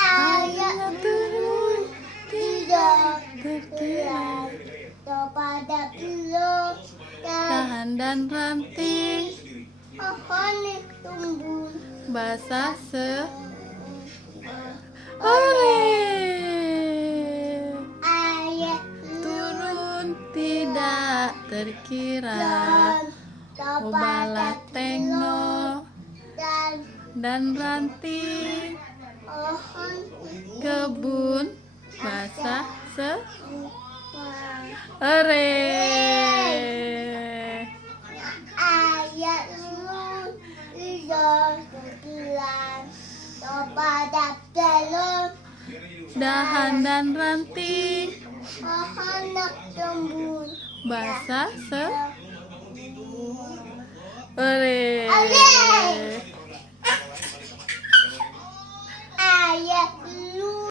Ayat turun tidak terkira kepada pulau dahan dan ranting pohon tumbuh basah Hore! ayat Turun tidak terkira Obala tengok dan ranting pohon kebun basah Hore! ayat tidak terkira kepada pulau Dahan dan ranting pohon tumbuh basah Hore!